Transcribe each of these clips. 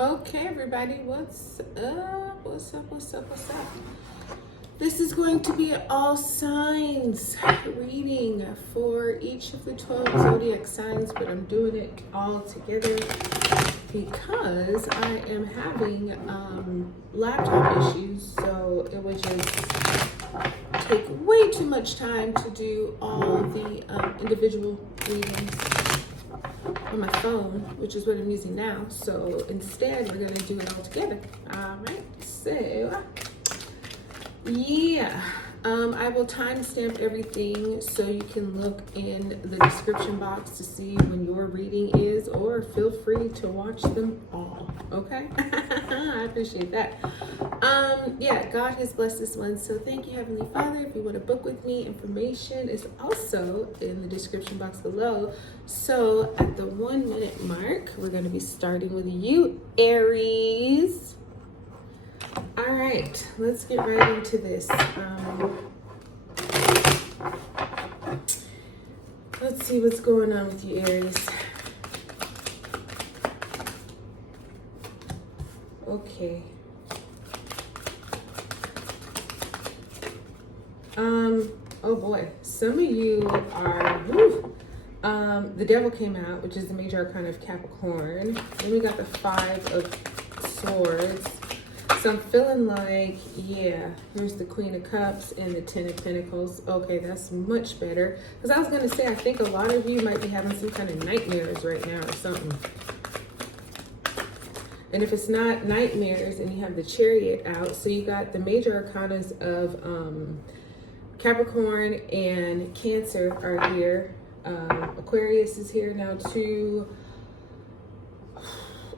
Okay, everybody, what's up? What's up? This is going to be an all signs reading for each of the 12 zodiac signs, but I'm doing it all together because I am having laptop issues, so it would just take way too much time to do all the individual readings on my phone, which is what I'm using now. So instead, we're gonna do it all together. All right, so yeah, I will timestamp everything so you can look in the description box to see when your reading is, or feel free to watch them all. Okay, I appreciate that. Yeah, God has blessed this one, so thank you, Heavenly Father. If you want to book with me, information is also in the description box below. So at the 1 minute mark, we're going to be starting with you, Aries. All right, let's get right into this. Let's see what's going on with you, Aries. Okay. Oh boy, some of you are, the devil came out, which is the major arcana of Capricorn. Then we got the 5 of Swords. So I'm feeling like, yeah, here's the Queen of Cups and the 10 of Pentacles. Okay, that's much better. Because I was going to say, I think a lot of you might be having some kind of nightmares right now or something. And if it's not nightmares and you have the Chariot out, so you got the major arcanas of Capricorn and Cancer are here. Aquarius is here now too.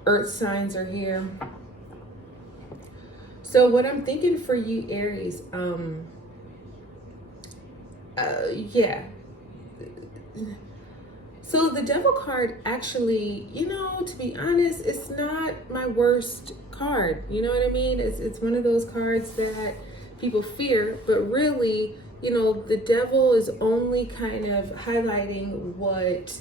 Earth signs are here. So what I'm thinking for you, Aries, yeah. So the Devil card actually, to be honest, it's not my worst card. You know what I mean? It's one of those cards that people fear, but really, the Devil is only kind of highlighting what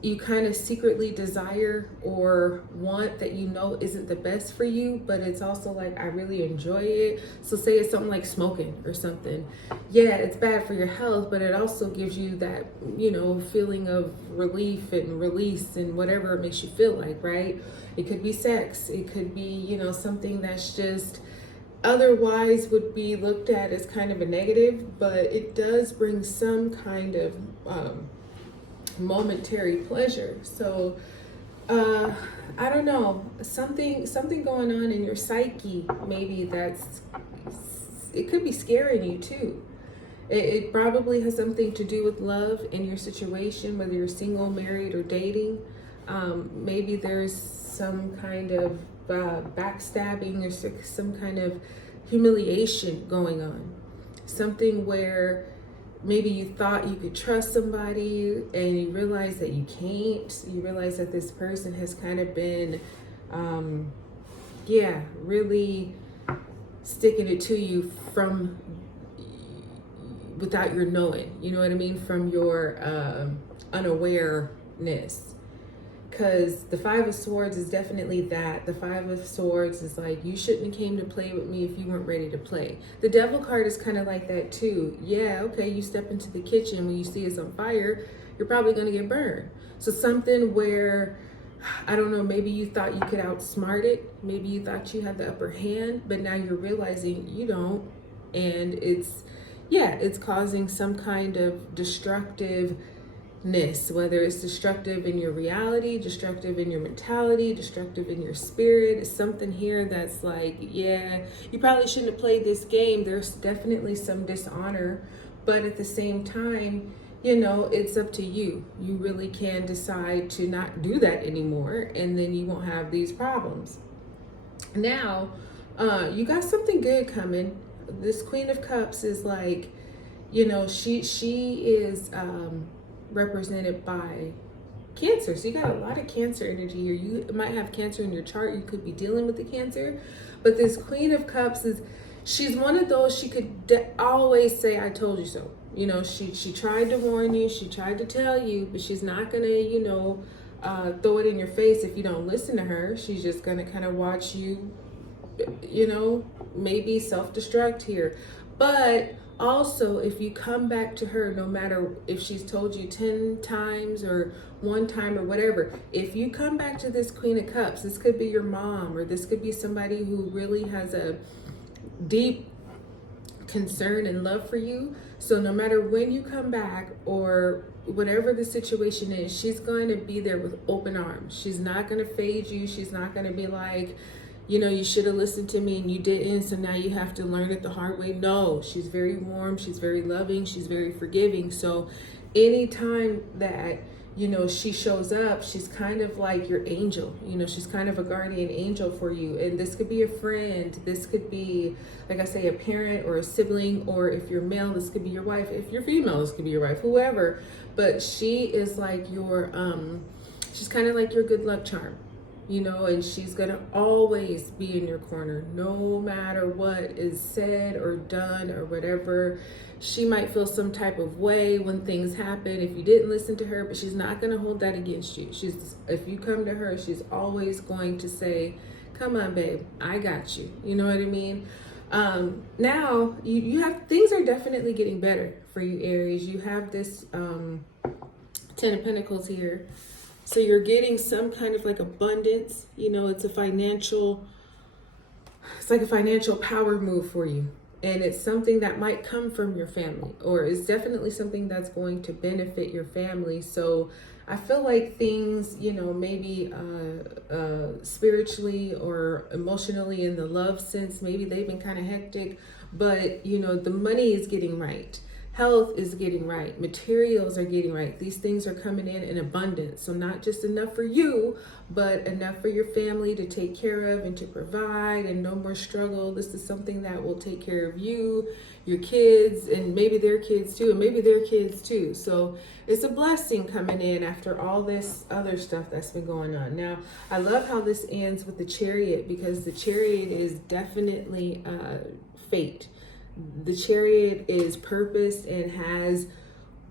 you kind of secretly desire or want that isn't the best for you, but it's also like, I really enjoy it. So say it's something like smoking or something. Yeah, it's bad for your health, but it also gives you that, feeling of relief and release and whatever it makes you feel like, right? It could be sex. It could be, something that's just otherwise would be looked at as kind of a negative, but it does bring some kind of momentary pleasure. So I don't know, something going on in your psyche, maybe it could be scaring you too. It probably has something to do with love in your situation, whether you're single, married, or dating. Maybe there's some kind of backstabbing or some kind of humiliation going on. Something where maybe you thought you could trust somebody and you realize that you can't. You realize that this person has kind of been, really sticking it to you from without your knowing. You know what I mean? From your unawareness. Because the 5 of Swords is definitely that. The 5 of Swords is like, you shouldn't have came to play with me if you weren't ready to play. The Devil card is kind of like that too. Yeah, okay, you step into the kitchen, when you see it's on fire, you're probably going to get burned. So something where, I don't know, maybe you thought you could outsmart it. Maybe you thought you had the upper hand, but now you're realizing you don't. And it's causing some kind of destructiveness, whether it's destructive in your reality, destructive in your mentality, destructive in your spirit. It's something here that's like, yeah, you probably shouldn't have played this game. There's definitely some dishonor, but at the same time, it's up to you. You really can decide to not do that anymore, and then you won't have these problems. Now, you got something good coming. This Queen of Cups is like, she is represented by Cancer. So you got a lot of Cancer energy here. You might have Cancer in your chart. You could be dealing with the Cancer, but this Queen of Cups she's one of those, she could always say, I told you so. She tried to warn you, she tried to tell you, but she's not gonna, throw it in your face if you don't listen to her. She's just going to kind of watch you, you know, maybe self-destruct here. But also, if you come back to her, no matter if she's told you 10 times or one time or whatever, if you come back to this Queen of Cups, this could be your mom, or this could be somebody who really has a deep concern and love for you. So no matter when you come back or whatever the situation is, she's going to be there with open arms. She's not going to fade you. She's not going to be like, you know, you should have listened to me and you didn't, so now you have to learn it the hard way. No, she's very warm, she's very loving, she's very forgiving. So anytime that, you know, she shows up, she's kind of like your angel. You know, she's kind of a guardian angel for you. And this could be a friend, this could be, like I say, a parent or a sibling, or if you're male, this could be your wife. If you're female, this could be your wife, whoever. But she is like your, she's kind of like your good luck charm. You know, and she's going to always be in your corner, no matter what is said or done or whatever. She might feel some type of way when things happen if you didn't listen to her, but she's not going to hold that against you. If you come to her, she's always going to say, come on, babe, I got you. You know what I mean? Now you have, things are definitely getting better for you, Aries. You have this 10 of Pentacles here. So you're getting some kind of like abundance, you know, it's like a financial power move for you. And it's something that might come from your family, or is definitely something that's going to benefit your family. So I feel like things, you know, maybe spiritually or emotionally in the love sense, maybe they've been kind of hectic, but you know, the money is getting right. Health is getting right. Materials are getting right. These things are coming in abundance. So not just enough for you, but enough for your family to take care of and to provide, and no more struggle. This is something that will take care of you, your kids, and maybe their kids too, and maybe their kids too. So it's a blessing coming in after all this other stuff that's been going on. Now, I love how this ends with the Chariot, because the Chariot is definitely fate. The Chariot is purpose and has,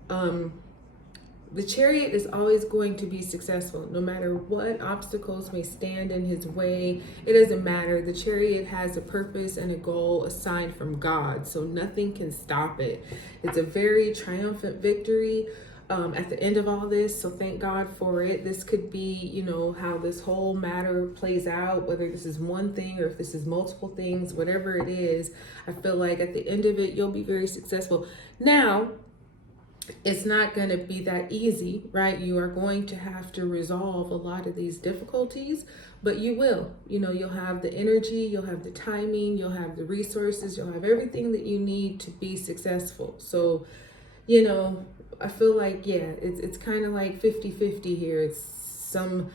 the Chariot is always going to be successful, no matter what obstacles may stand in his way. It doesn't matter. The Chariot has a purpose and a goal assigned from God, so nothing can stop it. It's a very triumphant victory at the end of all this, so thank God for it. This could be, you know, how this whole matter plays out, whether this is one thing or if this is multiple things, whatever it is. I feel like at the end of it, you'll be very successful. Now, it's not going to be that easy, right? You are going to have to resolve a lot of these difficulties, but you will. You know, you'll have the energy, you'll have the timing, you'll have the resources, you'll have everything that you need to be successful. So, you know, I feel like, yeah, it's kind of like 50-50 here. It's some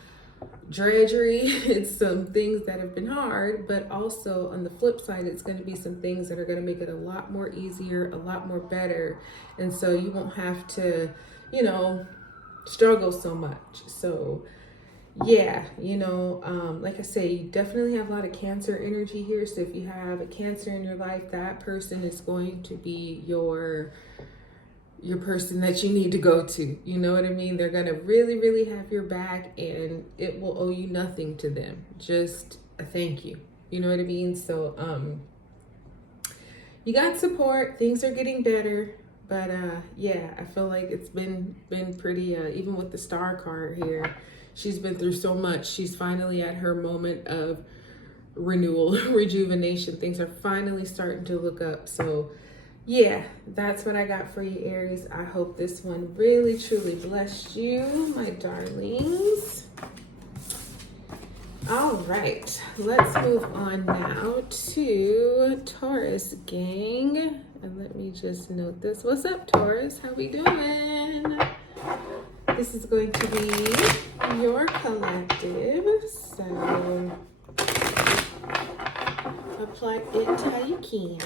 drudgery, it's some things that have been hard, but also on the flip side, it's going to be some things that are going to make it a lot more easier, a lot more better. And so you won't have to, you know, struggle so much. So yeah, you know, like I say, you definitely have a lot of Cancer energy here. So if you have a Cancer in your life, that person is going to be your person that you need to go to. You know what I mean? They're gonna really, really have your back, and it will owe you nothing to them, just a thank you. You know what I mean? So you got support, things are getting better, but yeah, I feel like it's been pretty, even with the Star card here, she's been through so much. She's finally at her moment of renewal, rejuvenation. Things are finally starting to look up. So yeah, that's what I got for you, Aries. I hope this one really, truly blessed you, my darlings. All right, let's move on now to Taurus, gang. And let me just note this. What's up, Taurus? How we doing? This is going to be your collective. So apply it how you can.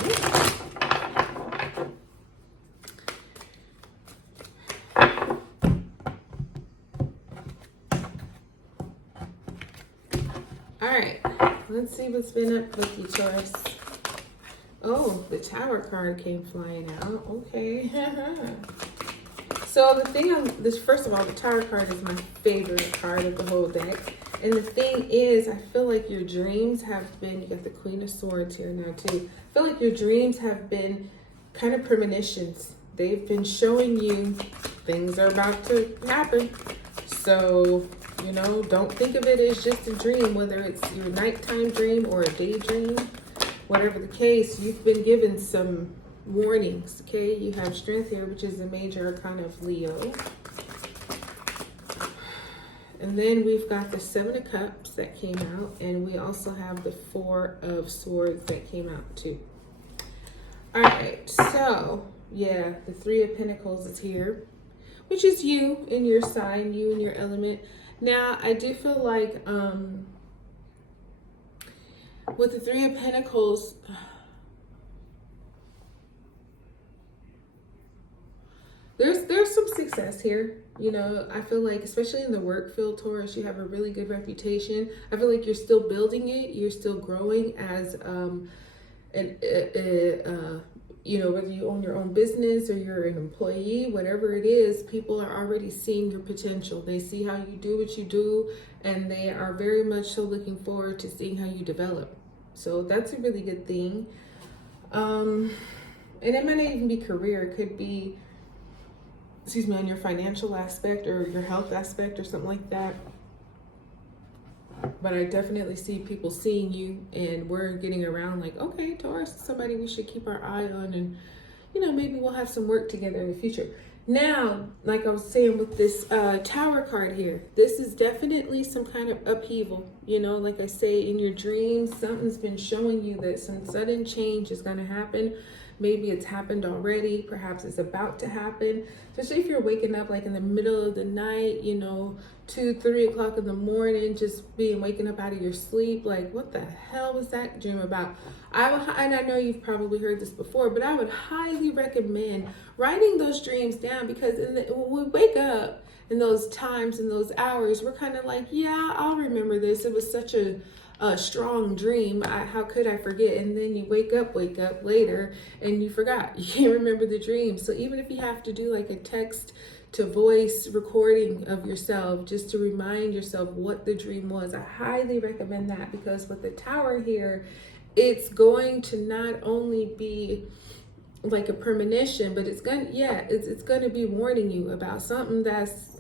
Let's see what's been up with you, Taurus. Oh, the Tower card came flying out. Okay. So the thing on this, first of all, the Tower card is my favorite card of the whole deck. And the thing is, I feel like your dreams have been, you got the Queen of Swords here now too. I feel like your dreams have been kind of premonitions. They've been showing you things are about to happen. So, you know, don't think of it as just a dream, whether it's your nighttime dream or a daydream. Whatever the case, you've been given some warnings, okay? You have Strength here, which is the major arcana of Leo. And then we've got the Seven of Cups that came out, and we also have the Four of Swords that came out too. All right, so yeah, the Three of Pentacles is here, which is you in your sign, you in your element. Now, I do feel like with the Three of Pentacles, there's some success here. You know, I feel like, especially in the work field, Taurus, you have a really good reputation. I feel like you're still building it. You're still growing as you know, whether you own your own business or you're an employee, whatever it is, people are already seeing your potential. They see how you do what you do, and they are very much so looking forward to seeing how you develop. So that's a really good thing. And it might not even be career. It could be, excuse me, on your financial aspect or your health aspect or something like that. But I definitely see people seeing you, and we're getting around like, okay, Taurus is somebody we should keep our eye on, and, you know, maybe we'll have some work together in the future. Now, like I was saying with this Tower card here, this is definitely some kind of upheaval. You know, like I say, in your dreams, something's been showing you that some sudden change is going to happen. Maybe it's happened already. Perhaps it's about to happen. Especially if you're waking up like in the middle of the night, you know, 2, 3 o'clock in the morning, just waking up out of your sleep. Like, what the hell was that dream about? And I know you've probably heard this before, but I would highly recommend writing those dreams down, because when we wake up in those times, in those hours, we're kind of like, yeah, I'll remember this. It was such a strong dream. How could I forget? And then you wake up later and you forgot. You can't remember the dream. So even if you have to do like a text to voice recording of yourself just to remind yourself what the dream was, I highly recommend that, because with the Tower here, it's going to not only be like a premonition, but it's going to be warning you about something that's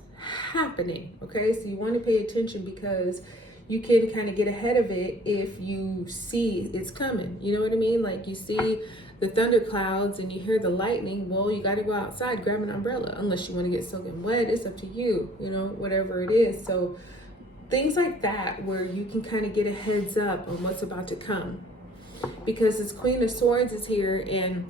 happening. Okay, so you want to pay attention, because you can kind of get ahead of it if you see it's coming. You know what I mean? Like, you see the thunderclouds and you hear the lightning. Well, you got to go outside, grab an umbrella, unless you want to get soaking wet. It's up to you, you know, whatever it is. So things like that, where you can kind of get a heads up on what's about to come, because this Queen of Swords is here, and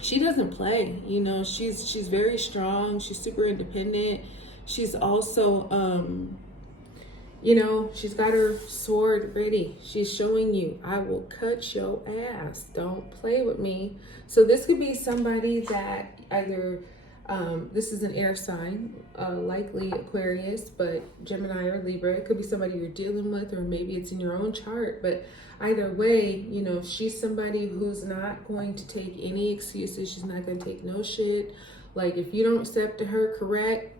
she doesn't play. You know, she's very strong. She's super independent. She's also, you know, she's got her sword ready. She's showing you, I will cut your ass. Don't play with me. So this could be somebody that either, this is an air sign, likely Aquarius, but Gemini or Libra. It could be somebody you're dealing with, or maybe it's in your own chart. But either way, you know, she's somebody who's not going to take any excuses. She's not going to take no shit. Like, if you don't step to her correct,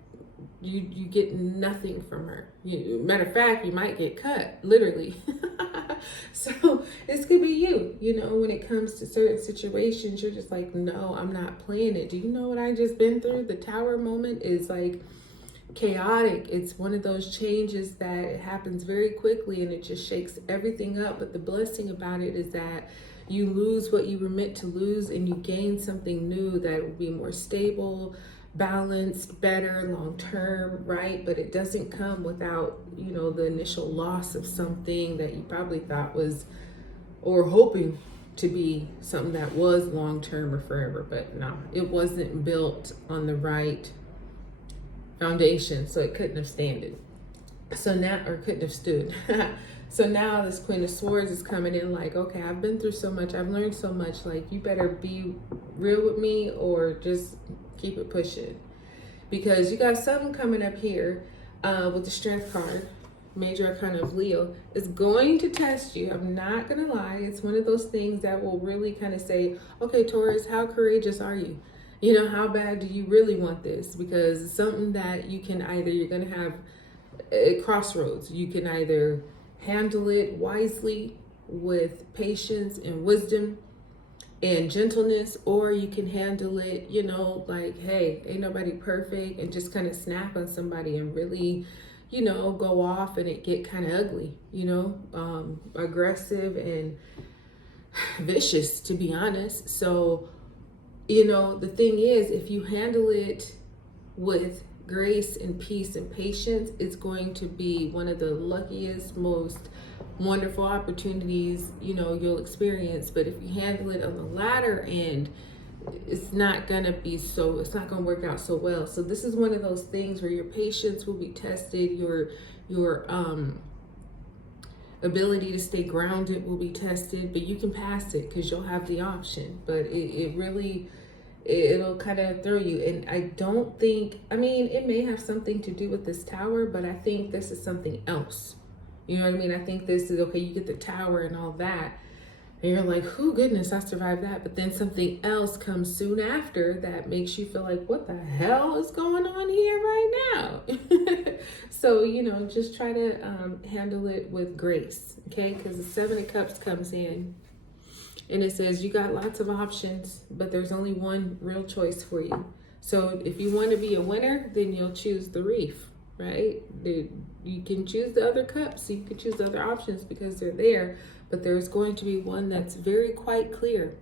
you get nothing from her. Matter of fact, you might get cut, literally. So this could be you, you know, when it comes to certain situations, you're just like, no, I'm not playing it. Do you know what I just been through? The Tower moment is like chaotic. It's one of those changes that it happens very quickly, and it just shakes everything up. But the blessing about it is that you lose what you were meant to lose, and you gain something new that will be more stable, balanced, better, long-term, right? But it doesn't come without, you know, the initial loss of something that you probably thought was, or hoping to be, something that was long-term or forever. But no, it wasn't built on the right foundation, so it couldn't have stood. So now, or couldn't have stood. So now this Queen of Swords is coming in like, okay, I've been through so much, I've learned so much, like, you better be real with me or just keep it pushing. Because you got something coming up here with the Strength card, major arcana of Leo. It's going to test you. I'm not going to lie. It's one of those things that will really kind of say, okay, Taurus, how courageous are you? You know, how bad do you really want this? Because it's something that you can either, you're going to have a crossroads. You can either handle it wisely with patience and wisdom and gentleness, or you can handle it, you know, like, hey, ain't nobody perfect, and just kind of snap on somebody and really, you know, go off and it get kind of ugly, you know, aggressive and vicious, to be honest. So, you know, the thing is, if you handle it with grace and peace and patience, it's going to be one of the luckiest, most wonderful opportunities, you know, you'll experience. But if you handle it on the latter end, it's not gonna work out so well. So this is one of those things where your patience will be tested, your ability to stay grounded will be tested, but you can pass it because you'll have the option. But it'll kind of throw you. And I don't think, I mean, it may have something to do with this tower, but I think this is something else. You know what I mean? I think this is, okay, you get the tower and all that, and you're like, oh goodness, I survived that. But then something else comes soon after that makes you feel like, what the hell is going on here right now? So, you know, just try to handle it with grace, okay? Because the Seven of Cups comes in and it says you got lots of options, but there's only one real choice for you. So if you want to be a winner, then you'll choose the reef, right? You can choose the other cups, you can choose the other options because they're there, but there's going to be one that's very quite clear.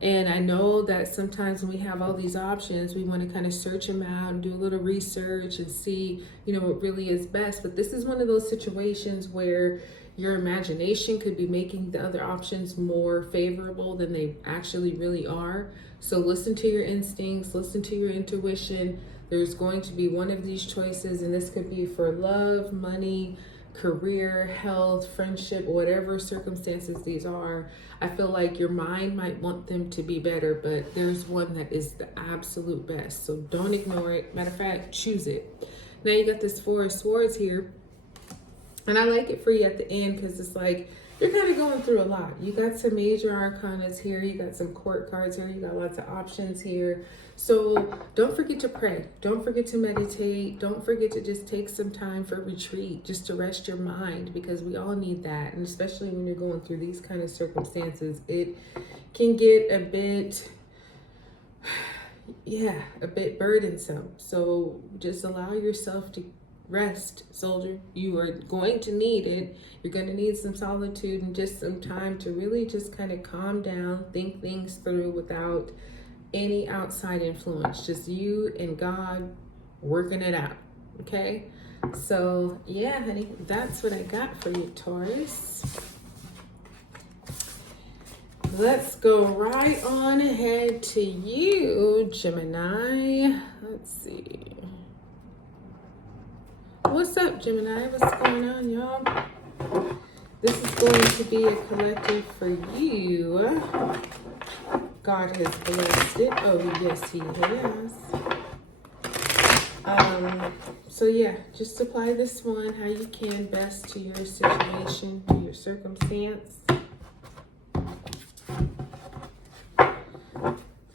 And I know that sometimes when we have all these options, we want to kind of search them out and do a little research and see, you know, what really is best. But this is one of those situations where your imagination could be making the other options more favorable than they actually really are. So listen to your instincts, listen to your intuition. There's going to be one of these choices, and this could be for love, money, career, health, friendship, whatever circumstances these are. I feel like your mind might want them to be better, but there's one that is the absolute best. So don't ignore it. Matter of fact, choose it. Now you got this Four of Swords here. And I like it for you at the end because it's like you're kind of going through a lot. You got some major arcanas here. You got some court cards here. You got lots of options here. So don't forget to pray. Don't forget to meditate. Don't forget to just take some time for retreat, just to rest your mind, because we all need that. And especially when you're going through these kind of circumstances, it can get a bit burdensome. So just allow yourself to rest, soldier. You are going to need it. You're going to need some solitude and just some time to really just kind of calm down, think things through without any outside influence. Just you and God working it out. Okay? So, yeah, honey, that's what I got for you, Taurus. Let's go right on ahead to you, Gemini. Let's see. What's up, Gemini? What's going on, y'all? This is going to be a collective for you. God has blessed it. Oh, yes, he has. So yeah, just apply this one how you can best to your situation, to your circumstance.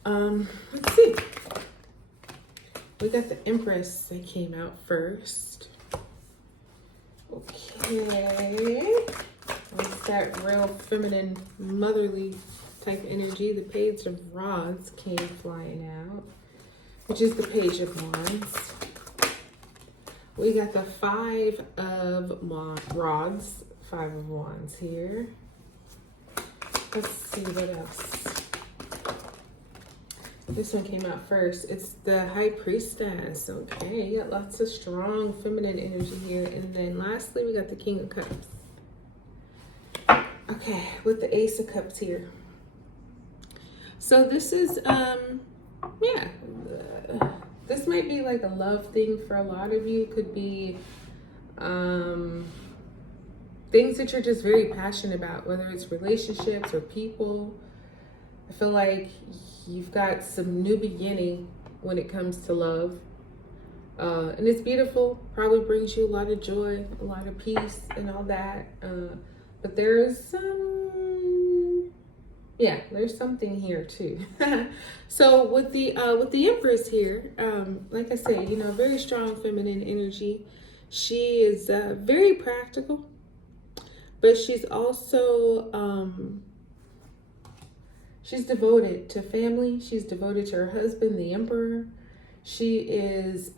Let's see. We got the Empress that came out first. Okay. What's that real feminine, motherly type energy? The Page of Rods came flying out, which is the Page of Wands. We got the Five of Rods, Five of Wands here. Let's see what else. This one came out first. It's the High Priestess. Okay, you got lots of strong feminine energy here. And then lastly, we got the King of Cups. Okay, with the Ace of Cups here. So this is, this might be like a love thing for a lot of you. Could be things that you're just very passionate about, whether it's relationships or people. I feel like you've got some new beginning when it comes to love. And it's beautiful, probably brings you a lot of joy, a lot of peace and all that. But there's some Yeah, there's something here too. So with the Empress here, like I said, you know, very strong feminine energy. She is very practical, but she's also she's devoted to family. She's devoted to her husband, the Emperor. She is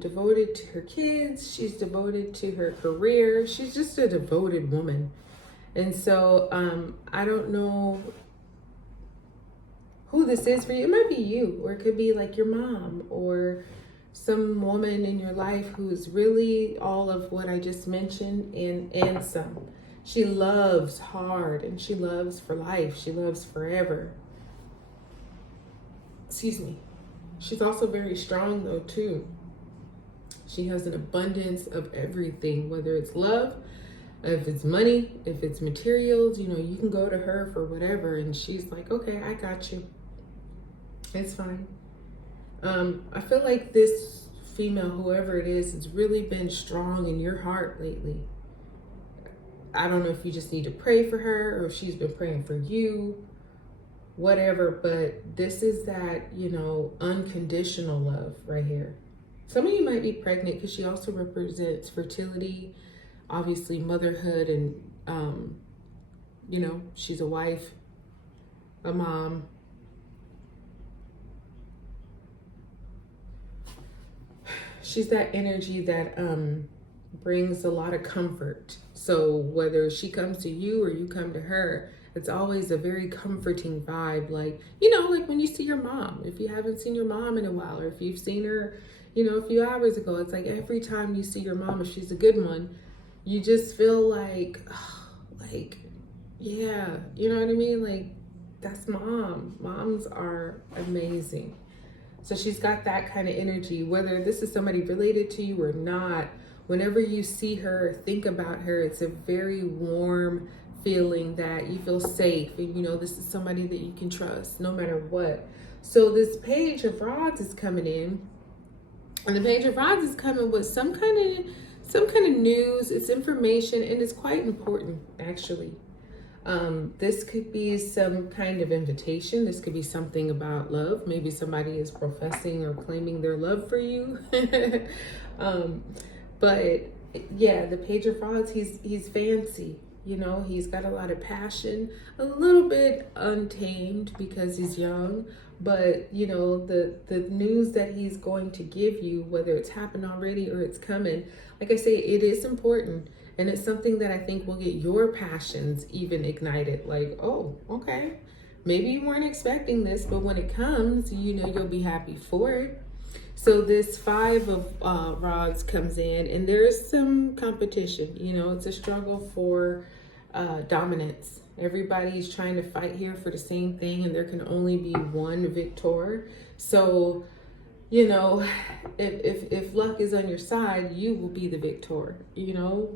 devoted to her kids. She's devoted to her career. She's just a devoted woman. And so I don't know who this is for you. It might be you, or it could be like your mom or some woman in your life who's really all of what I just mentioned and some. She loves hard and she loves for life. She loves forever. Excuse me. She's also very strong though too. She has an abundance of everything, whether it's love, if it's money, if it's materials, you know, you can go to her for whatever. And she's like, okay, I got you. It's fine. I feel like this female, whoever it is, has really been strong in your heart lately. I don't know if you just need to pray for her or if she's been praying for you, whatever, but this is that, you know, unconditional love right here. Some of you might be pregnant because she also represents fertility, obviously motherhood, and, you know, she's a wife, a mom. She's that energy that brings a lot of comfort. So whether she comes to you or you come to her, it's always a very comforting vibe. Like, you know, like when you see your mom, if you haven't seen your mom in a while, or if you've seen her, you know, a few hours ago, it's like every time you see your mom, if she's a good one, you just feel like, oh, like, yeah, you know what I mean? Like, that's mom. Moms are amazing. So she's got that kind of energy, whether this is somebody related to you or not. Whenever you see her, think about her, it's a very warm feeling that you feel safe. And you know, this is somebody that you can trust no matter what. So this Page of Rods is coming in. And the Page of Rods is coming with some kind of news. It's information, and it's quite important, actually. This could be some kind of invitation. This could be something about love. Maybe somebody is professing or claiming their love for you. But yeah, the Page of Rods, he's fancy. You know, he's got a lot of passion, a little bit untamed because he's young. But, you know, the news that he's going to give you, whether it's happened already or it's coming, like I say, it is important. And it's something that I think will get your passions even ignited. Like, oh, okay, maybe you weren't expecting this, but when it comes, you know, you'll be happy for it. So this Five of Rods comes in, and there is some competition. You know, it's a struggle for dominance. Everybody's trying to fight here for the same thing, and there can only be one victor. So, you know, if luck is on your side, you will be the victor. You know,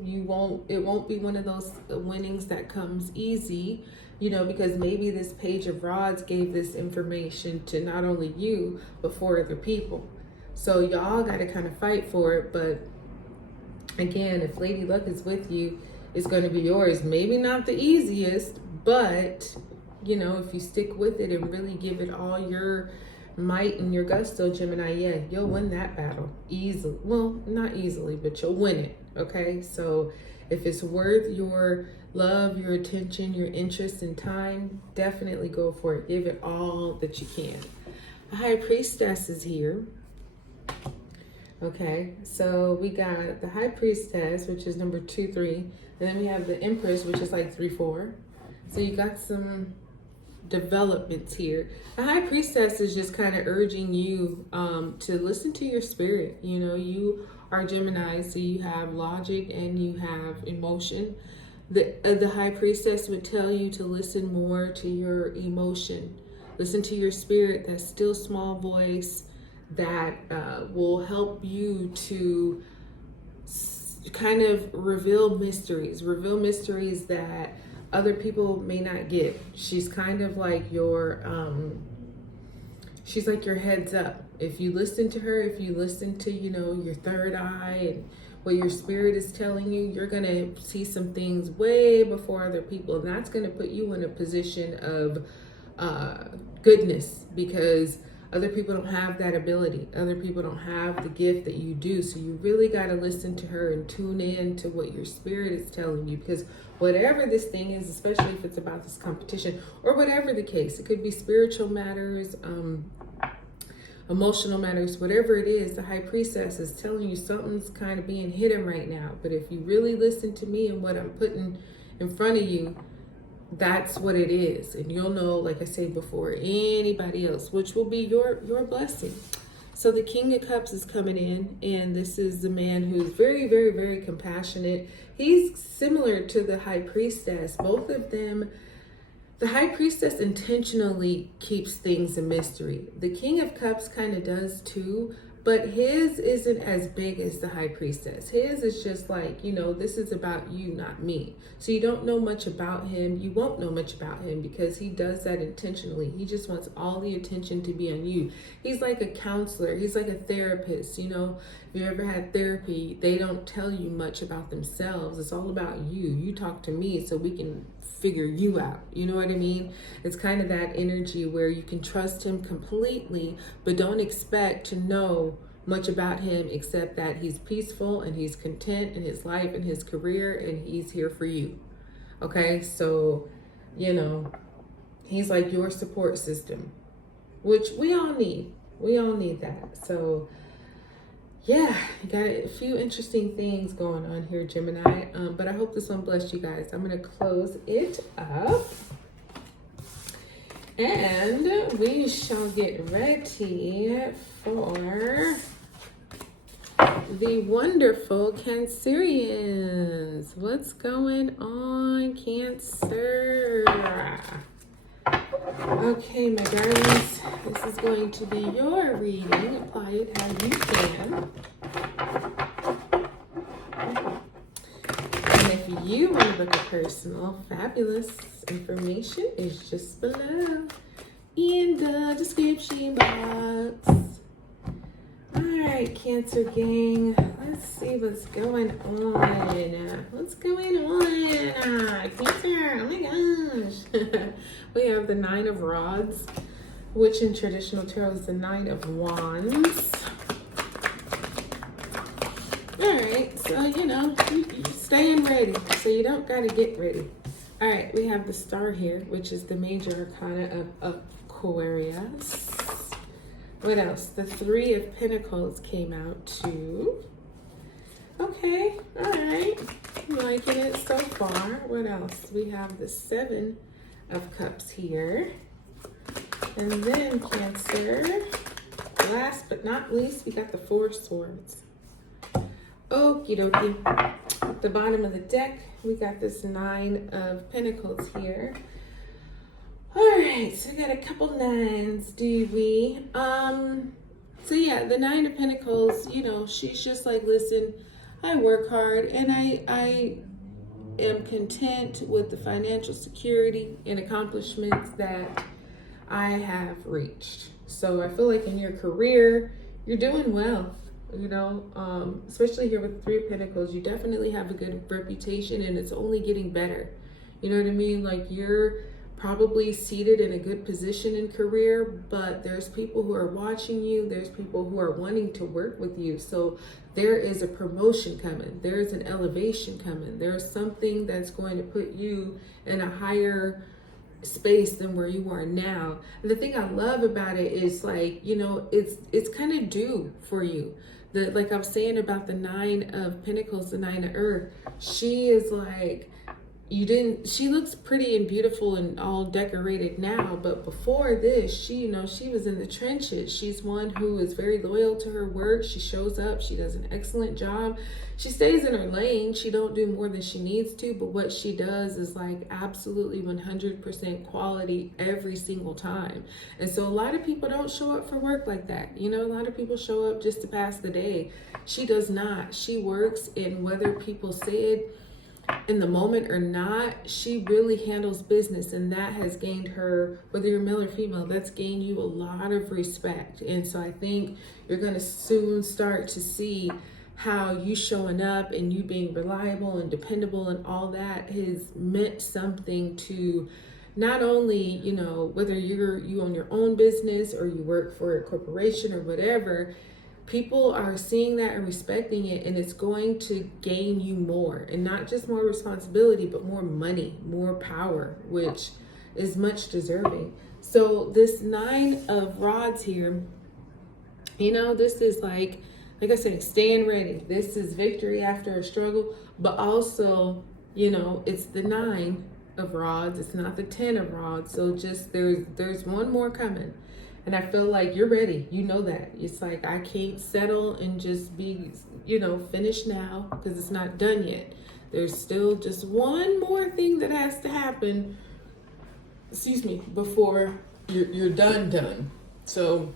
it won't be one of those winnings that comes easy, you know, because maybe this Page of Rods gave this information to not only you, but 4 other people. So y'all got to kind of fight for it. But again, if Lady Luck is with you, it's going to be yours. Maybe not the easiest, but, you know, if you stick with it and really give it all your might and your gusto, Gemini, yeah, you'll win that battle easily. Well, not easily, but you'll win it. Okay, so if it's worth your love, your attention, your interest, and time, definitely go for it. Give it all that you can. The High Priestess is here. Okay, so we got the High Priestess, which is number 2, 3, and then we have the Empress, which is like 3, 4. So you got some developments here. The High Priestess is just kind of urging you to listen to your spirit. You know, you are Gemini, so you have logic and you have emotion. The High Priestess would tell you to listen more to your emotion. Listen to your spirit, that still small voice that will help you to kind of reveal mysteries that other people may not get. She's kind of like she's like your heads up. If you listen to her, if you listen to, you know, your third eye and what your spirit is telling you, you're going to see some things way before other people. And that's going to put you in a position of goodness, because other people don't have that ability. Other people don't have the gift that you do. So you really got to listen to her and tune in to what your spirit is telling you, because whatever this thing is, especially if it's about this competition or whatever the case, it could be spiritual matters, emotional matters, whatever it is, the high priestess is telling you something's kind of being hidden right now. But if you really listen to me and what I'm putting in front of you, that's what it is. And you'll know, like I said before, anybody else, which will be your blessing. So the King of Cups is coming in, and this is the man who's very, very, very compassionate. He's similar to the high priestess. Both of them, the high priestess intentionally keeps things a mystery. The King of Cups kind of does too, but his isn't as big as the high priestess. His is just like, you know, this is about you, not me. So you don't know much about him. You won't know much about him because he does that intentionally. He just wants all the attention to be on you. He's like a counselor. He's like a therapist. You know, if you ever had therapy, they don't tell you much about themselves. It's all about you. You talk to me so we can figure you out. You know what I mean? It's kind of that energy where you can trust him completely, but don't expect to know much about him except that he's peaceful and he's content in his life and his career, and he's here for you. Okay, so you know, he's like your support system, which we all need. We all need that. So yeah, you got a few interesting things going on here, Gemini. But I hope this one blessed you guys. I'm going to close it up. And we shall get ready for the wonderful Cancerians. What's going on, Cancer? Okay, my darlings, this is going to be your reading. Apply it how you can. And if you want to book a personal, fabulous information is just below in the description box. Alright, Cancer gang, let's see what's going on. What's going on? Cancer, oh my gosh. We have the Nine of Rods, which in traditional tarot is the Nine of Wands. Alright, so you know, you're staying ready, so you don't gotta get ready. Alright, we have the Star here, which is the major arcana of Aquarius. What else? The Three of Pentacles came out too. Okay, all right. I'm liking it so far. What else? We have the Seven of Cups here. And then Cancer. Last but not least, we got the Four of Swords. Okie dokie. At the bottom of the deck, we got this Nine of Pentacles here. All right, so we got a couple nines, do we? So yeah, the Nine of Pentacles, you know, she's just like, listen, I work hard and I am content with the financial security and accomplishments that I have reached. So I feel like in your career, you're doing well, you know, especially here with Three of Pentacles, you definitely have a good reputation and it's only getting better. You know what I mean? Like you're probably seated in a good position in career, but there's people who are watching you. There's people who are wanting to work with you. So there is a promotion coming. There's an elevation coming. There's something that's going to put you in a higher space than where you are now. And the thing I love about it is like, you know, it's kind of due for you. Like I was saying about the Nine of Pentacles, the Nine of Earth, she is like, she looks pretty and beautiful and all decorated now, but before this, she was in the trenches. She's one who is very loyal to her work. She shows up, she does an excellent job. She stays in her lane. She don't do more than she needs to, but what she does is like absolutely 100% quality every single time. And so a lot of people don't show up for work like that. You know, a lot of people show up just to pass the day. She does not. She works, and whether people say it in the moment or not, she really handles business, and that has gained her, whether you're male or female, that's gained you a lot of respect. And so I think you're going to soon start to see how you showing up and you being reliable and dependable and all that has meant something to not only, you know, whether you own your own business or you work for a corporation or whatever, people are seeing that and respecting it, and it's going to gain you more, and not just more responsibility, but more money, more power, which is much deserving. So this 9 of rods here, you know, this is like I said, staying ready. This is victory after a struggle, but also, you know, it's the 9 of rods. It's not the 10 of rods. So just there's one more coming. And I feel like you're ready. You know that. It's like, I can't settle and just be, you know, finished now, because it's not done yet. There's still just one more thing that has to happen, before you're done. So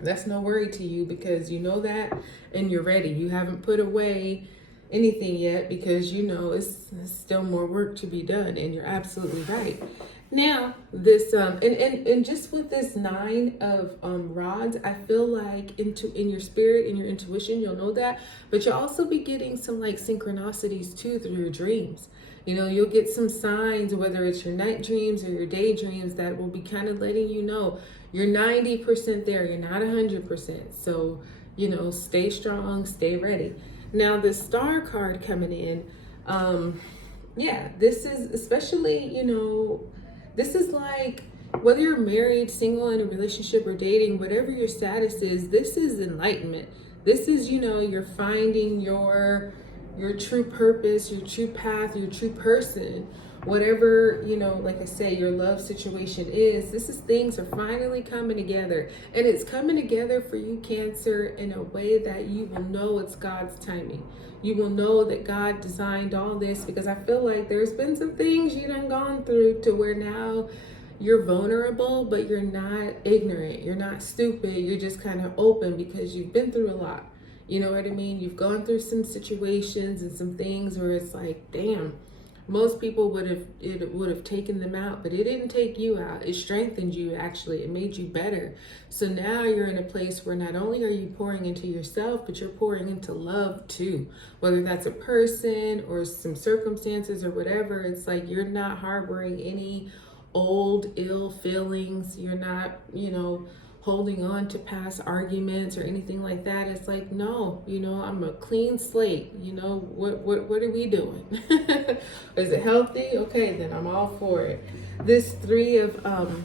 that's no worry to you, because you know that and you're ready. You haven't put away anything yet, because you know it's still more work to be done, and you're absolutely right. Now this and just with this 9 of rods, I feel like in your spirit, in your intuition, you'll know that, but you'll also be getting some like synchronicities too through your dreams. You know, you'll get some signs, whether it's your night dreams or your day dreams, that will be kind of letting you know you're 90% there. You're not 100%. So, you know, stay strong, stay ready. Now, the star card coming in, yeah, this is especially, you know, this is like, whether you're married, single, in a relationship, or dating, whatever your status is, this is enlightenment. This is, you know, you're finding your true purpose, your true path, your true person. Whatever, you know, like I say, your love situation is, things are finally coming together. And it's coming together for you, Cancer, in a way that you will know it's God's timing. You will know that God designed all this, because I feel like there's been some things you done gone through to where now you're vulnerable, but you're not ignorant. You're not stupid. You're just kind of open, because you've been through a lot. You know what I mean? You've gone through some situations and some things where it's like, damn, most people would have taken them out, but it didn't take you out. It strengthened you, actually. It made you better. So now you're in a place where not only are you pouring into yourself, but you're pouring into love too. Whether that's a person or some circumstances or whatever, it's like you're not harboring any old ill feelings. You're not, you know, holding on to past arguments or anything like that. It's like, no, you know, I'm a clean slate. You know, what are we doing? Is it healthy? Okay, then I'm all for it. This 3 of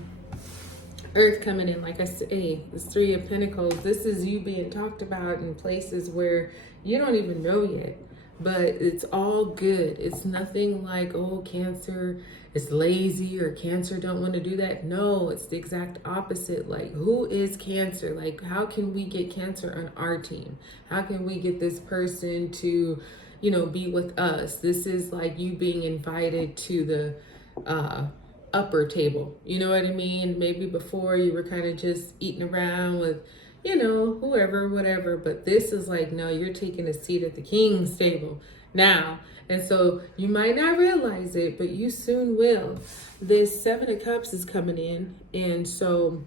Earth coming in, like I say, this 3 of Pentacles, this is you being talked about in places where you don't even know yet. But it's all good. It's nothing like, oh, Cancer is lazy or Cancer don't want to do that. No, it's the exact opposite. Like, who is Cancer? Like, how can we get Cancer on our team? How can we get this person to, you know, be with us? This is like you being invited to the upper table. You know what I mean? Maybe before you were kind of just eating around with, you know, whoever, whatever, but this is like, no, you're taking a seat at the king's table now. And so you might not realize it, but you soon will. This 7 of Cups is coming in. And so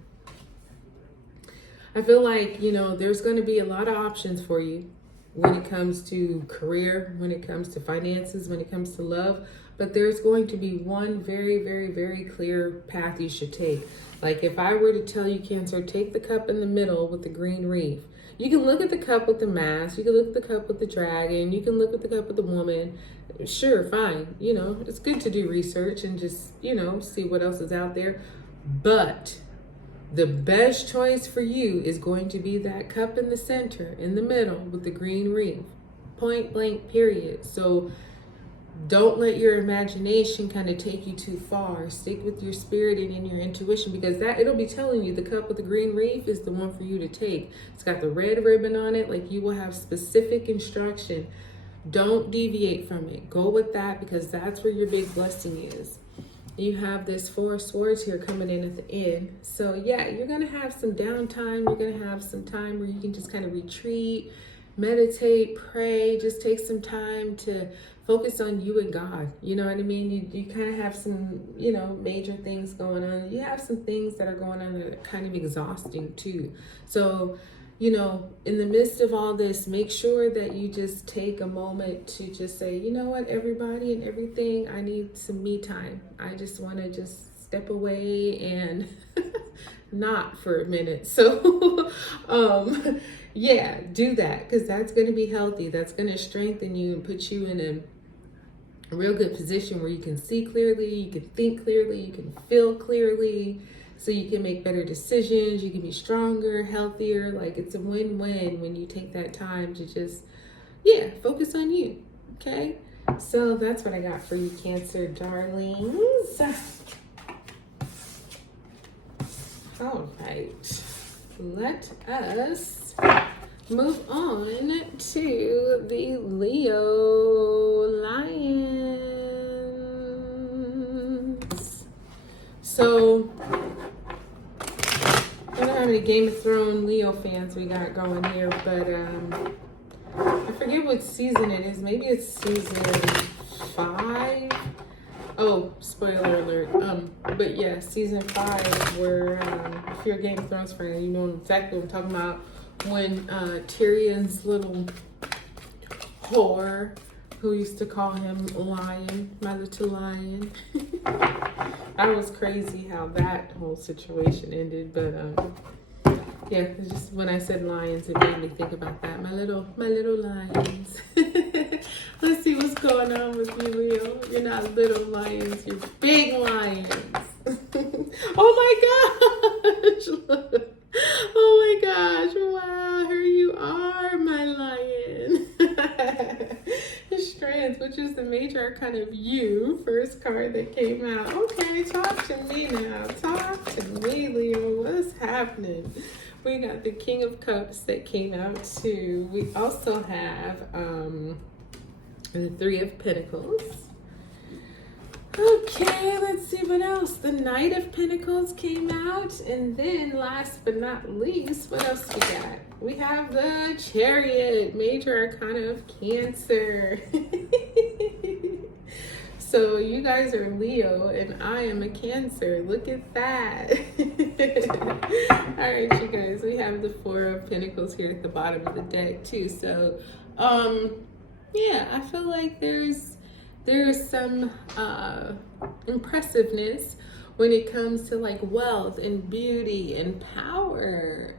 I feel like, you know, there's going to be a lot of options for you when it comes to career, when it comes to finances, when it comes to love. But there's going to be one very, very, very clear path you should take. Like if I were to tell you, Cancer, take the cup in the middle with the green reef. You can look at the cup with the mask. You can look at the cup with the dragon. You can look at the cup with the woman. Sure, fine. You know, it's good to do research and just, you know, see what else is out there. But the best choice for you is going to be that cup in the center, in the middle with the green reef. Point blank, period. So don't let your imagination kind of take you too far. Stick with your spirit and in your intuition, because that it'll be telling you the cup with the green reef is the one for you to take. It's got the red ribbon on it. Like, you will have specific instruction. Don't deviate from it. Go with that, because that's where your big blessing is. You have this 4 of Swords here coming in at the end. So yeah, you're going to have some downtime. You're going to have some time where you can just kind of retreat, meditate, pray, just take some time to focus on you and God. You know what I mean? You kind of have some, you know, major things going on. You have some things that are going on that are kind of exhausting too. So, in the midst of all this, make sure that you just take a moment to just say, you know what, everybody and everything, I need some me time. I just want to just step away and not for a minute. So, yeah, do that, because that's going to be healthy. That's going to strengthen you and put you in a real good position where you can see clearly, you can think clearly, you can feel clearly, so you can make better decisions, you can be stronger, healthier. Like, it's a win-win when you take that time to just, focus on you, okay? So that's what I got for you, Cancer darlings. All right, let us move on to the Leo Lions. So, I don't know how many Game of Thrones Leo fans we got going here, but I forget what season it is. Maybe it's season 5. Oh, spoiler alert. But yeah, season 5, where if you're a Game of Thrones fan, you know exactly what I'm talking about. When Tyrion's little whore, who used to call him Lion, my little lion. That was crazy how that whole situation ended, but yeah, it's just when I said lions, it made me think about that. My little lions. Let's see what's going on with you, Leo. You're not little lions, you're big lions. Oh my gosh! Look. Oh my gosh! Wow, here you are, my lion. Strength, which is the major arcana of you, first card that came out. Okay, talk to me now. Talk to me, Leo. What's happening? We got the King of Cups that came out too. We also have the Three of Pentacles. Okay, let's see what else. The Knight of Pentacles came out. And then last but not least, what else we got? We have the Chariot, major arcana of Cancer. So you guys are Leo and I am a Cancer. Look at that. All right, you guys, we have the Four of Pentacles here at the bottom of the deck too. So, yeah, I feel like there's some impressiveness when it comes to like wealth and beauty and power.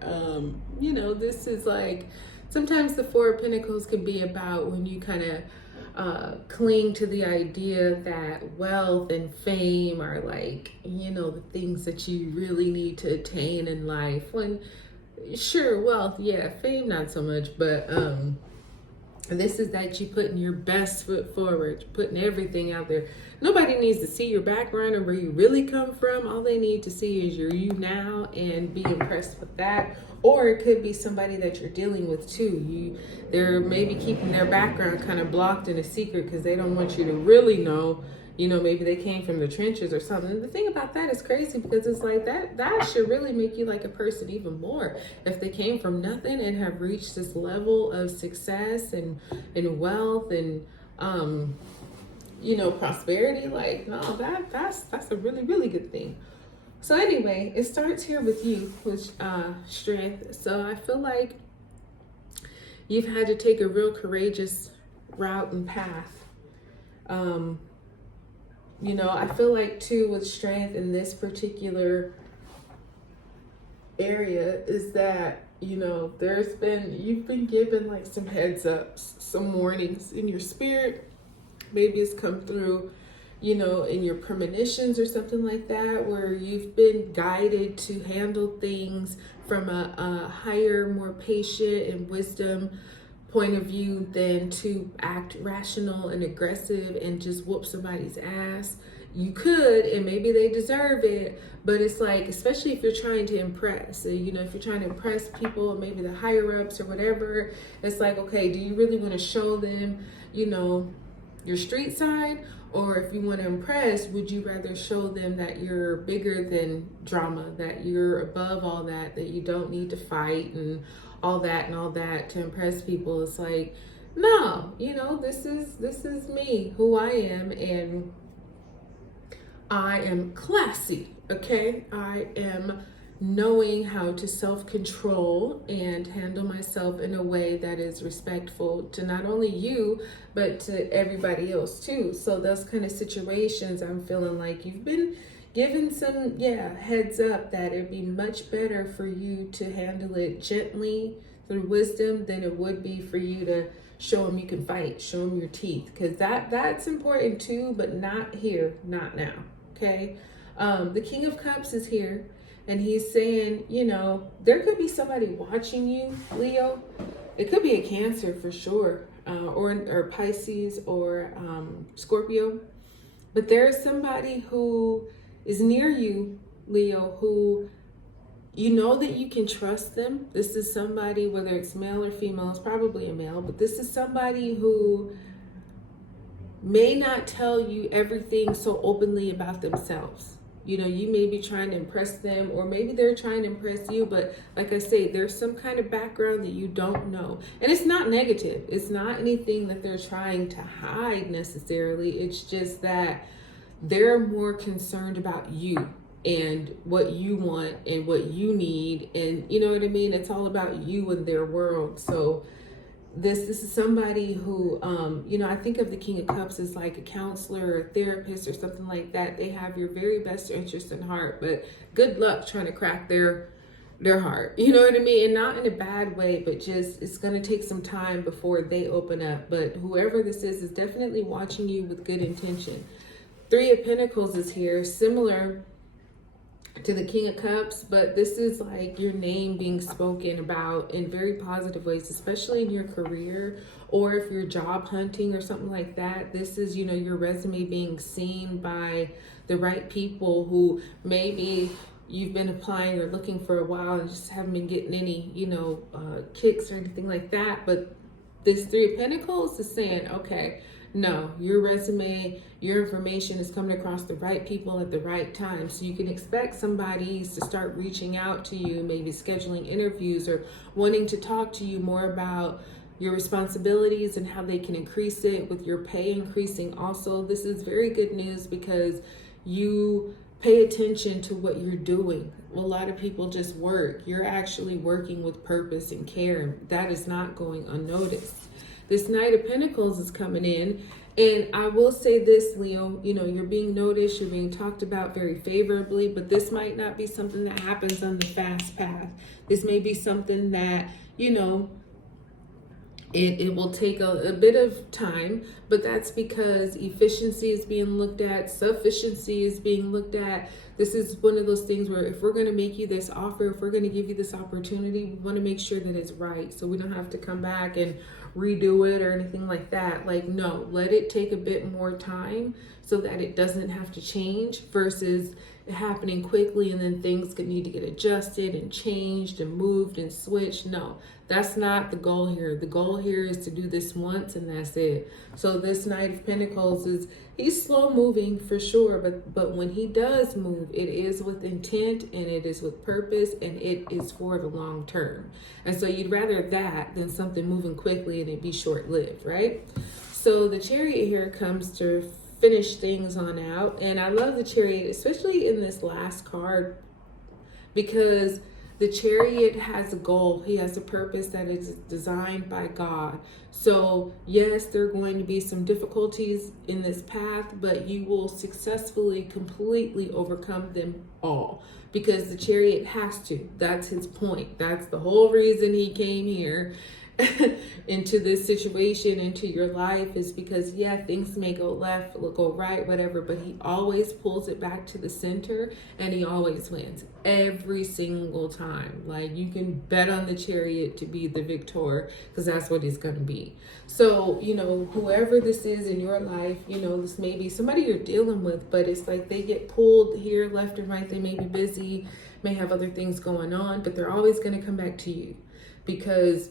This is like, sometimes the Four of Pentacles can be about when you kind of cling to the idea that wealth and fame are like, the things that you really need to attain in life. When, sure, wealth, yeah, fame, not so much, but this is that you putting your best foot forward, putting everything out there. Nobody needs to see your background or where you really come from. All they need to see is you now and be impressed with that. Or it could be somebody that you're dealing with too. They're maybe keeping their background kind of blocked in a secret because they don't want you to really know. Maybe they came from the trenches or something. The thing about that is crazy because it's like that should really make you like a person even more. If they came from nothing and have reached this level of success and wealth and prosperity, like, no, that's a really, really good thing. So anyway, it starts here with you, with strength. So I feel like you've had to take a real courageous route and path. I feel like too with strength in this particular area is that, you've been given like some heads ups, some warnings in your spirit. Maybe it's come through, in your premonitions or something like that, where you've been guided to handle things from a higher, more patient and wisdom point of view than to act rational and aggressive and just whoop somebody's ass. You could, and maybe they deserve it, but it's like, especially if you're trying to impress, so, if you're trying to impress people, maybe the higher ups or whatever, it's like, okay, do you really want to show them, your street side? Or if you want to impress, would you rather show them that you're bigger than drama, that you're above all that you don't need to fight and all that to impress people? It's like, no, this is me, who I am, and I am classy, okay? I am knowing how to self-control and handle myself in a way that is respectful to not only you, but to everybody else too. So those kind of situations, I'm feeling like you've been given some, heads up that it'd be much better for you to handle it gently through wisdom than it would be for you to show them you can fight, show them your teeth, because that's important too, but not here, not now. Okay. The King of Cups is here, and he's saying, there could be somebody watching you, Leo. It could be a Cancer for sure, or Pisces, or Scorpio. But there's somebody who is near you, Leo, who that you can trust them. This is somebody, whether it's male or female, it's probably a male, but this is somebody who may not tell you everything so openly about themselves. You may be trying to impress them, or maybe they're trying to impress you, but like I say, there's some kind of background that you don't know. And it's not negative. It's not anything that they're trying to hide necessarily. It's just that they're more concerned about you and what you want and what you need. And you know what I mean? It's all about you and their world. So this is somebody who, I think of the King of Cups as like a counselor or a therapist or something like that. They have your very best interest in heart, but good luck trying to crack their heart. You know what I mean? And not in a bad way, but just it's going to take some time before they open up. But whoever this is definitely watching you with good intention. Three of Pentacles is here, similar to the King of Cups, but this is like your name being spoken about in very positive ways, especially in your career, or if you're job hunting or something like that. This is, your resume being seen by the right people who maybe you've been applying or looking for a while and just haven't been getting any, kicks or anything like that. But this Three of Pentacles is saying, okay, no, your resume, your information is coming across the right people at the right time. So you can expect somebody to start reaching out to you, maybe scheduling interviews or wanting to talk to you more about your responsibilities and how they can increase it, with your pay increasing also. This is very good news because you pay attention to what you're doing. A lot of people just work. You're actually working with purpose and care. That is not going unnoticed. This Knight of Pentacles is coming in, and I will say this, Leo, you're being noticed, you're being talked about very favorably, but this might not be something that happens on the fast path. This may be something that, it will take a bit of time, but that's because efficiency is being looked at, sufficiency is being looked at. This is one of those things where if we're going to make you this offer, if we're going to give you this opportunity, we want to make sure that it's right. So we don't have to come back and redo it or anything like that. Like, no, let it take a bit more time so that it doesn't have to change, versus it happening quickly and then things could need to get adjusted and changed and moved and switched. No, that's not the goal here. The goal here is to do this once and that's it. So this Knight of Pentacles he's slow moving for sure, but when he does move, it is with intent and it is with purpose and it is for the long term. And so you'd rather that than something moving quickly and it be short-lived, right? So the Chariot here comes to finish things on out, and I love the Chariot, especially in this last card, because the Chariot has a goal. He has a purpose that is designed by God. So yes, there are going to be some difficulties in this path, but you will successfully, completely overcome them all, because the Chariot has to. That's his point. That's the whole reason he came here into this situation, into your life, is because things may go left, will go right, whatever, but he always pulls it back to the center and he always wins every single time. Like, you can bet on the Chariot to be the victor, because that's what he's going to be. So whoever this is in your life, this may be somebody you're dealing with, but it's like they get pulled here left and right. They may be busy, may have other things going on, but they're always going to come back to you, because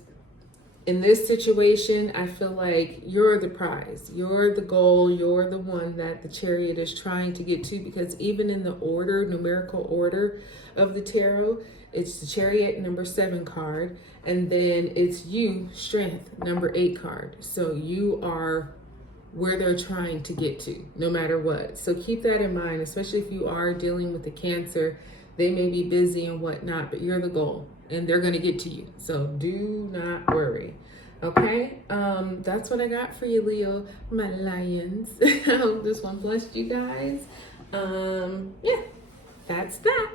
in this situation, I feel like you're the prize, you're the goal, you're the one that the Chariot is trying to get to, because even in the order, numerical order of the tarot, it's the Chariot, number 7 card, and then it's you, Strength, number 8 card. So you are where they're trying to get to, no matter what. So keep that in mind, especially if you are dealing with the Cancer. They may be busy and whatnot, but you're the goal and they're going to get to you. So do not worry. Okay, that's what I got for you, Leo, my lions. I hope this one blessed you guys. Yeah, that's that.